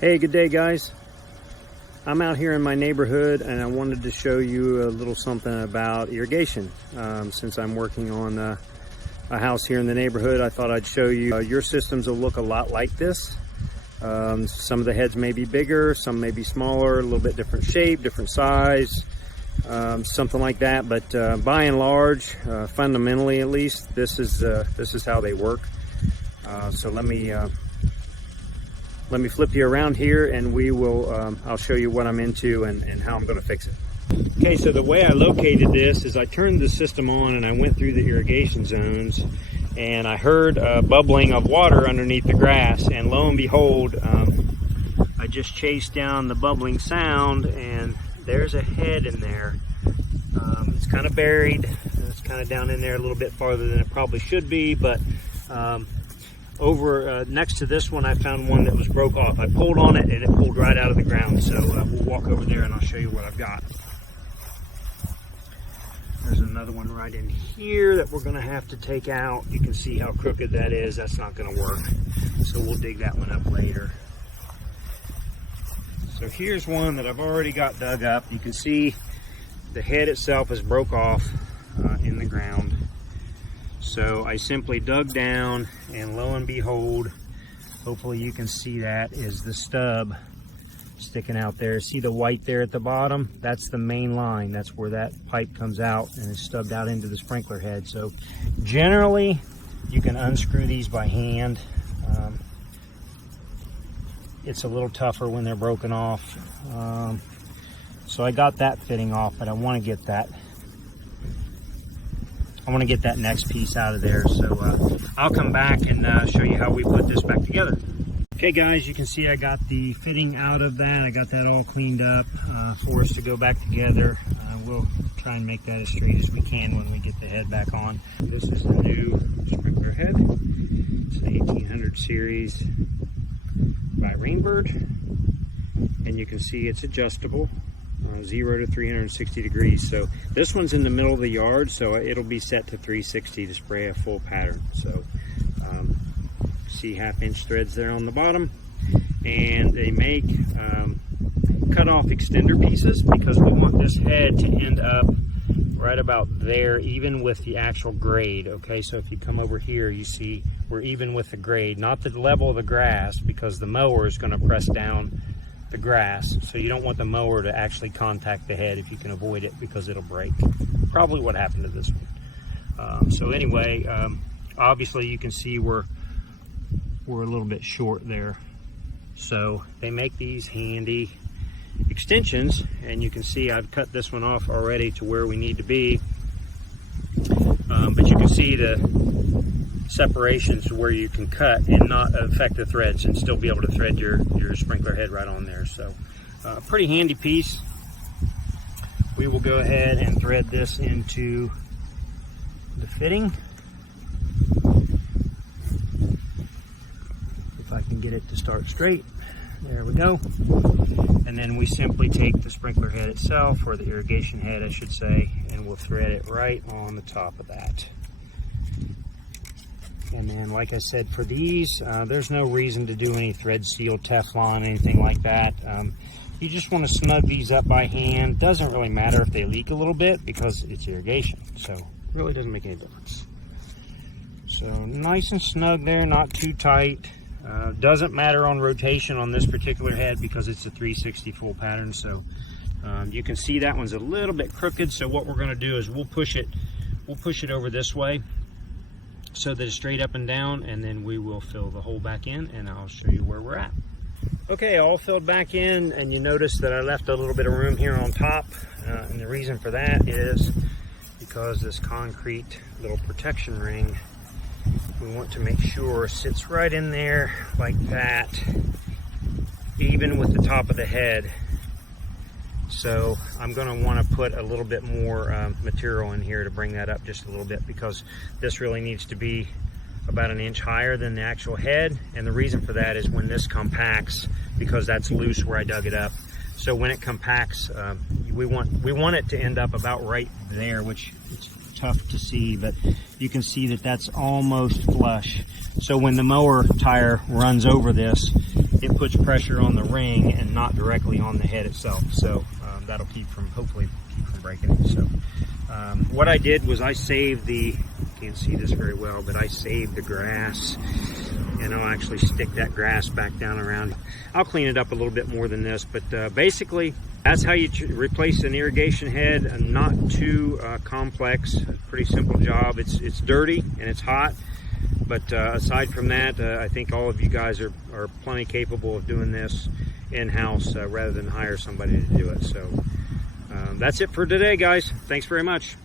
Hey, good day guys. I'm out here in my neighborhood and I wanted to show you a little something about irrigation. Since I'm working on a house here in the neighborhood, I thought I'd show you. Your systems will look a lot like this. Some of the heads may be bigger, some may be smaller, a little bit different shape, different size, something like that. But by and large, fundamentally at least, this is how they work. So let me flip you around here and we will, I'll show you what I'm into and how I'm going to fix it. Okay, so the way I located this is I turned the system on and I went through the irrigation zones and I heard bubbling of water underneath the grass, and lo and behold, I just chased down the bubbling sound and there's a head in there. It's kind of buried, it's kind of down in there a little bit farther than it probably should be, but over next to this one I found one that was broke off. I pulled on it and it pulled right out of the ground, so we'll walk over there and I'll show you what I've got. There's another one right in here that we're going to have to take out. You can see how crooked that is. That's not going to work, so we'll dig that one up later. So here's one that I've already got dug up. You can see the head itself is broke off in the ground. So I simply dug down and lo and behold, hopefully you can see that, is the stub sticking out there. See the white there at the bottom? That's the main line. That's where that pipe comes out and is stubbed out into the sprinkler head. So generally you can unscrew these by hand. It's a little tougher when they're broken off. So I got that fitting off, but I want to get that next piece out of there. So I'll come back and show you how we put this back together. Okay guys, you can see I got the fitting out of that. I got that all cleaned up for us to go back together. We'll try and make that as straight as we can when we get the head back on. This is the new sprinkler head. It's an 1800 series by Rainbird. And you can see it's adjustable. 0 to 360 degrees. So this one's in the middle of the yard, so it'll be set to 360 to spray a full pattern. So see 1/2-inch threads there on the bottom, and they make cut off extender pieces because we want this head to end up right about there, even with the actual grade. Okay, so if you come over here, you see we're even with the grade, not the level of the grass, because the mower is going to press down the grass, so you don't want the mower to actually contact the head if you can avoid it, because it'll break. Probably what happened to this one. So anyway, obviously you can see we're a little bit short there. So they make these handy extensions, and you can see I've cut this one off already to where we need to be. But you can see the separations where you can cut and not affect the threads and still be able to thread your sprinkler head right on there. So pretty handy piece. We will go ahead and thread this into the fitting. If I can get it to start straight. There we go. And then we simply take the sprinkler head itself, or the irrigation head I should say, and we'll thread it right on the top of that. And then, like I said, for these, there's no reason to do any thread seal, Teflon, anything like that. You just want to snug these up by hand. Doesn't really matter if they leak a little bit because it's irrigation, so it really doesn't make any difference. So nice and snug there, not too tight. Doesn't matter on rotation on this particular head because it's a 360 full pattern. So you can see that one's a little bit crooked. So what we're going to do is we'll push it over this way, so that it's straight up and down, and then we will fill the hole back in and I'll show you where we're at. Okay, all filled back in, and you notice that I left a little bit of room here on top, and the reason for that is because this concrete little protection ring, we want to make sure sits right in there like that, even with the top of the head. So I'm going to want to put a little bit more material in here to bring that up just a little bit, because this really needs to be about 1 inch higher than the actual head. And the reason for that is when this compacts, because that's loose where I dug it up. So when it compacts, we want it to end up about right there, which it's tough to see, but you can see that that's almost flush. So when the mower tire runs over this, it puts pressure on the ring and not directly on the head itself. So that'll hopefully keep from breaking it. So what I did was I saved the, can't see this very well, but I saved the grass, and I'll actually stick that grass back down around. I'll clean it up a little bit more than this, but basically that's how you replace an irrigation head. Not too complex, pretty simple job. It's dirty and it's hot, but aside from that, I think all of you guys are plenty capable of doing this in-house rather than hire somebody to do it. So that's it for today, guys. Thanks very much.